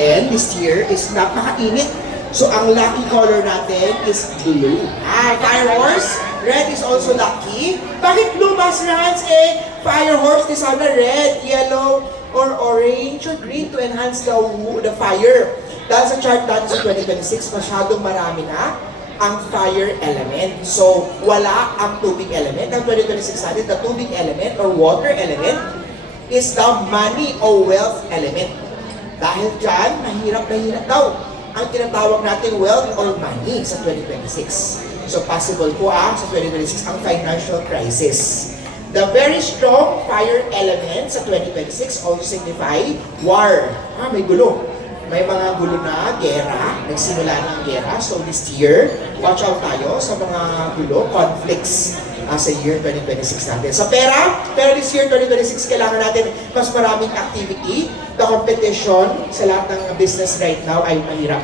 natin this year is napakainit. So, ang lucky color natin is blue. Fire horse, red is also lucky. Bakit blue, Master Hans? Fire horse is on the red, yellow, or orange, or green to enhance the fire. Dahil sa chart natin sa 2026, masyadong marami na ang fire element. So, wala ang tubig element. Ang 2026 natin, the tubig element or water element is the money or wealth element. Dahil dyan, mahirap daw ang tinatawag natin wealth or money sa 2026. So possible po sa 2026 ang financial crisis. The very strong fire element sa 2026 also signify war. May gulo. May mga gulo na, gera, nagsimula ng gera. So this year, watch out tayo sa mga gulo, conflicts sa year 2026 natin. Sa pero this year 2026, kailangan natin mas maraming activity. The competition sa lahat ng business right now ay mahirap.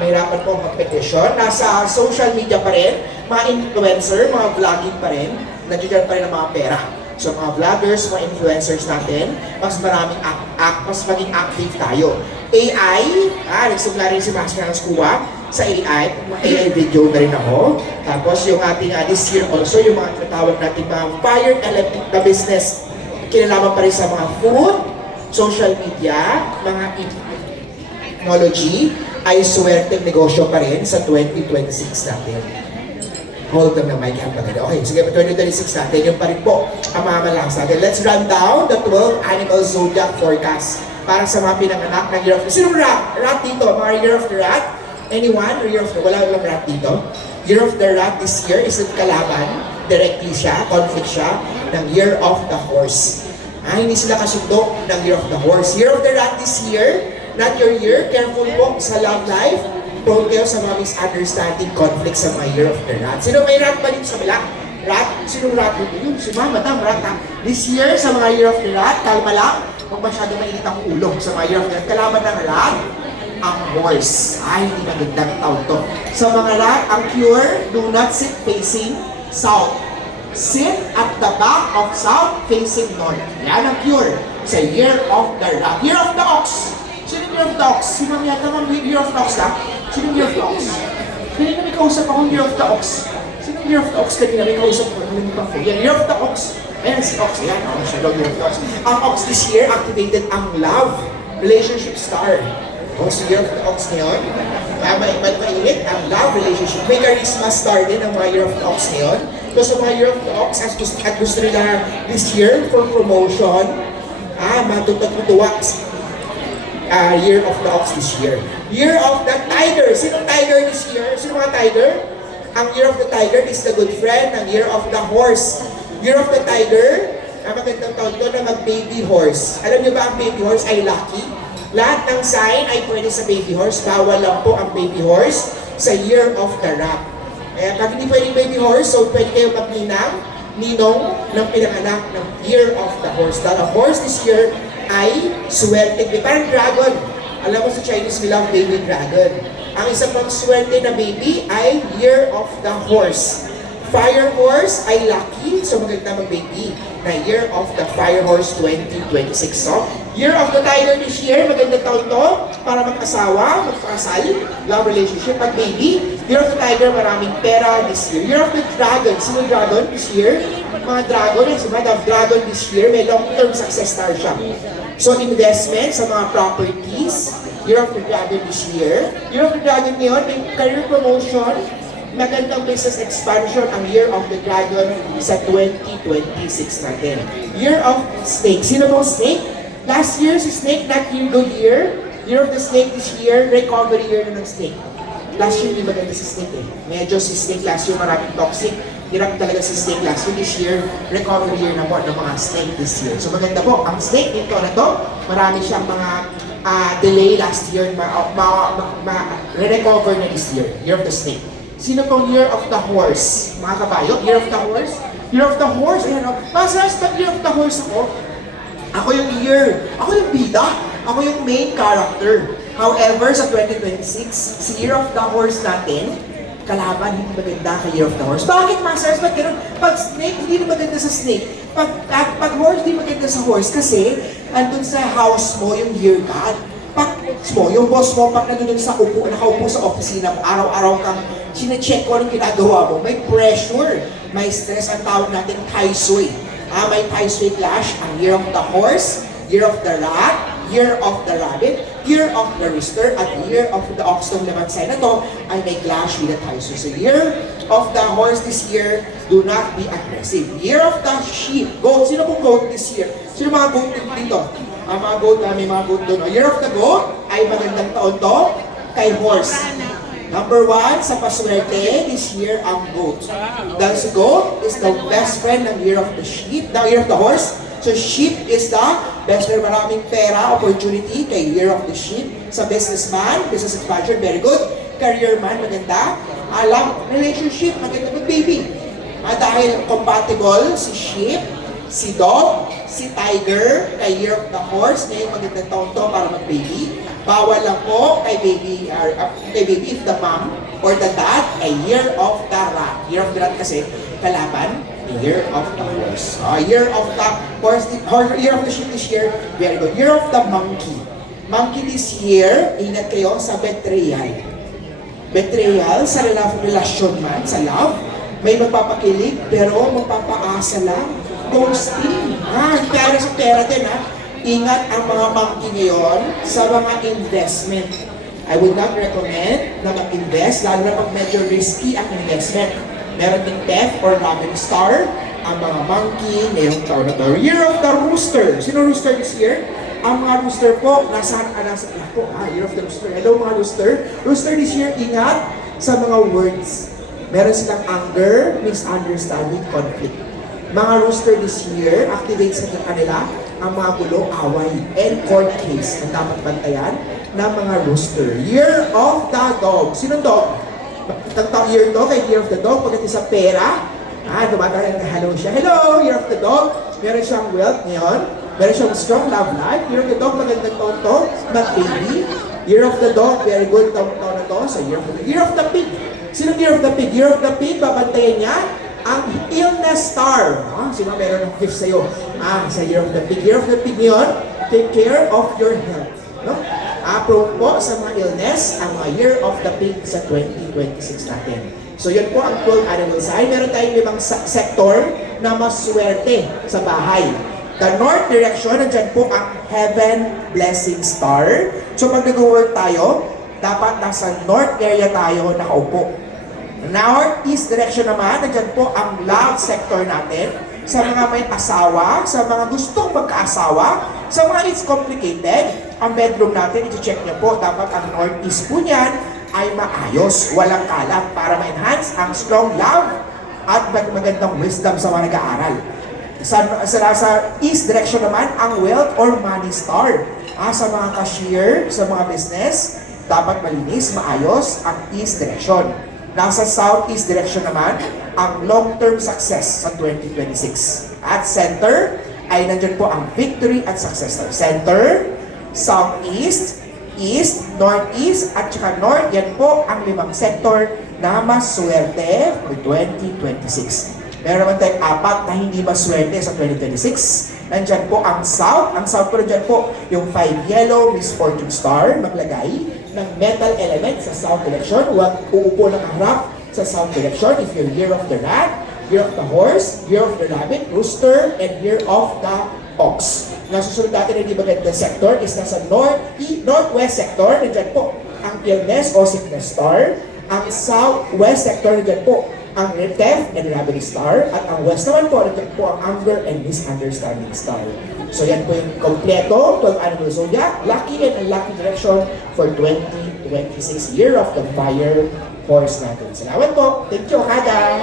Mahirapan po ang competition. Nasa social media pa rin, mga influencer, mga vlogging pa rin, nandiyan pa rin ang mga pera. So mga vloggers, mga influencers natin, mas maraming mas maging active tayo. AI, nagsimula rin si Master Hans Kuwa sa AI video na rin ako. Tapos yung ating this year also, yung mga tinatawag natin mga fire element na business, kinalaman pa rin sa mga food, social media, mga technology, ay swerteng negosyo pa rin sa 2026 natin. Hold them na mic ang pagkada. Okay, sige, 2026 natin, yung pa rin po ang mga malakas natin. Let's run down the 12 animal zodiac forecast para sa mga pinanganak ng Year of the... Sinong rat? Rat dito, mga Year of the Rat? Anyone? Year of the... Wala lang rat dito. Year of the Rat this year is kalaban, directly siya, conflict siya, ng Year of the Horse. Hindi sila kasundo ng Year of the Horse. Year of the Rat this year, not your year, careful po sa love life, prone kayo sa mga misunderstanding, conflict sa mga Year of the Rat. Sino may rat pa rin sa bila? Rat? Sinong rat dito? Yun, si Mama, rat ha. This year, sa mga Year of the Rat, kalma lang, huwag masyado mainit ang ulo sa mga Year of the Rat. Kalaban ng rat, ang horse. Hindi magandang taon to. Sa mga rat, ang cure, do not sit facing south. Sit at the back of south facing north. Yan ang cure sa Year of the Rat. Year of the Ox. Sino Year of the Ox? Sino yan naman Year of the Ox ha? Sino Year of the Ox? Kanina may kausap akong Year of the Ox. Sino Year of the Ox? Kanina may kausap ko. Nalimutan ko. Yan, Year of the Ox. Ayan si Ox. Ayan, siya daw Year of the Ox. Ang Ox this year activated ang love relationship star. Si Year of the Ox ngayon, mainit ang love relationship. May charisma star din ang mga Year of the Ox ngayon. So sa mga Year of the Ox, at gusto nila this year for promotion, matutuwa Year of the Ox this year. Year of the Tiger. Sinong Tiger this year? Sino mga Tiger? Ang Year of the Tiger is the good friend ng Year of the Horse. Year of the Tiger, ang magandang taon to na mag-baby horse. Alam niyo ba ang baby horse ay lucky? Lahat ng sign ay pwede sa baby horse. Bawal lang po ang baby horse sa Year of the Rat. Pag hindi pwedeng baby horse, so pwede kayo ninong ng pinanganak ng Year of the Horse. Dahil ang horse this year ay swerte. Parang dragon. Alam mo sa Chinese, we love baby dragon. Ang isang pang swerte na baby ay Year of the Horse. Fire horse ay lucky, so maganda mag-baby na Year of the Fire Horse 2026. So, Year of the Tiger this year, magandang taon to para mag-asawa, magpakasal, love relationship, mag-baby. Year of the Tiger, maraming pera this year. Year of the Dragon, sino dragon this year? Mga dragon, yung mga dragon this year, may long-term success star siya. So, investment sa mga properties, Year of the Dragon this year. Year of the Dragon ngayon, may career promotion, magandang business expansion ang Year of the Dragon sa 2026 natin. Year of Snake. Sino bang Snake? Last year si Snake, not yung good year. Year of the Snake this year, recovery year na ng Snake. Last year, hindi maganda si Snake Medyo si Snake last year, maraming toxic. Hirap talaga si Snake last year. This year, recovery year na po ng mga Snake this year. So maganda po, ang Snake dito na to, marami siyang mga delay last year, re-recover na this year. Year of the Snake. Sino pong Year of the Horse? Mga kabayo, Year of the Horse? Year of the Horse, ayan o. Masarap pag Year of the Horse ako. Ako yung bida. Ako yung main character. However, sa 2026, si Year of the Horse natin, kalaban, hindi maganda kay Year of the Horse. Bakit masarap? Ba't ganun? Pag snake, hindi maganda sa snake. Pag horse, hindi maganda sa horse. Kasi, andun sa house mo yung year god. Pag mo, yung boss mo, pag nandun sa nakaupo sa opisina mo, araw-araw kang sinecheck ko anong ginagawa mo, may pressure, may stress, ang tawag natin tai sui. May tai sui clash, ang year of the horse, year of the rat, year of the rabbit, year of the rooster, at year of the ox tong naman sa na to ay may clash with the tai sui. So year of the horse this year, do not be aggressive. Year of the sheep, goat. Sino pong goat this year? Sino mga goat dito? Mga goat, may mga goat doon. Year of the goat ay magandang taon to kay horse. Number 1, sa paswerte, this year ang goat. Dahil si goat is the best friend ng year of the sheep, the year of the horse. So sheep is the best friend, maraming pera, opportunity kay year of the sheep. Sa businessman, business expansion, very good. Career man, maganda. Relationship, maganda with baby. Dahil compatible si sheep, si dog, si tiger, kay year of the horse, ngayon magandang taon to para mag-baby. Bawal lang po kay baby if the mom or the dad ay year of the rat. Year of the rat kasi kalaban, year of the horse. Year of the horse, year of the sheep this year, very good. Year of the monkey. Monkey this year, ingat kayo sa betrayal. Betrayal sa relasyon man, sa love, may magpapakilig pero magpapaasa lang. Ghosting. Pera sa pera din Ingat ang mga monkey ngayon sa mga investment. I would not recommend na mag-invest, lalo na pag medyo risky ang investment. Meron ding theft or robbery star ang mga monkey ngayong taon na to. Year of the rooster. Sino rooster this year? Ang mga rooster po, year of the rooster. Hello mga rooster. Rooster this year, ingat sa mga words. Meron silang anger, misunderstanding, conflict. Mga rooster this year, activate sa kanila ang mga gulo, away, and court case na dapat bantayan ng mga rooster. Year of the dog. Sinong dog? Tagtang year to, kay year of the dog, pagdating sa pera, dumatang hello siya. Hello, year of the dog. Meron siyang wealth ngayon. Meron siyang strong love life. Year of the dog, magandang taon to, mag-baby. Year of the dog, very good taon na to. So year of the pig. Sinong year of the pig? Year of the pig, babantayan niya ang illness star. Sino meron ng gift sa'yo? Sa year of the pig. Year of the pig yun, take care of your health. Prone po sa mga illness, ang mga year of the pig sa 2026 natin. So yun po ang 12 animal sign. Meron tayong 5 sector na maswerte sa bahay. The north direction, nandyan po ang heaven blessing star. So pag nag-work tayo, dapat nasa north area tayo nakaupo. Northeast direction naman, nandyan po ang love sector natin. Sa mga may asawa, sa mga gustong magkaasawa, sa mga it's complicated, ang bedroom natin, i-check niyo po, dapat ang northeast po niyan ay maayos, walang kalat, para ma-enhance ang strong love at magandang wisdom sa mga nag-aaral. Sa east direction naman, ang wealth or money star. Sa mga cashier, sa mga business, dapat malinis, maayos ang east direction. Nasa southeast direction naman, ang long-term success sa 2026. At center, ay nandyan po ang victory at success. Center, southeast, east, northeast, at saka north, yan po ang 5 sector na maswerte for 2026. Meron naman tayong 4 na hindi maswerte sa 2026. Nandyan po ang south. Ang south po nandyan po yung 5 yellow misfortune star, maglagay ng metal element sa south direction. Huwag uupo ng harap sa south direction. If you're year of the rat, year of the horse, year of the rabbit, rooster, and year of the ox. Nasusunod natin ang ibang sector is nasa northwest sector. Nandyan po ang illness o sickness star. Ang southwest sector, nandyan po ang theft and robbery star. At ang west naman po, nandyan po ang anger and misunderstanding star. So yan po yung kompleto, 12 animal zodiac, lucky and unlucky direction for 2026, year of the fire horse natin. Salamat po. Thank you, Kada.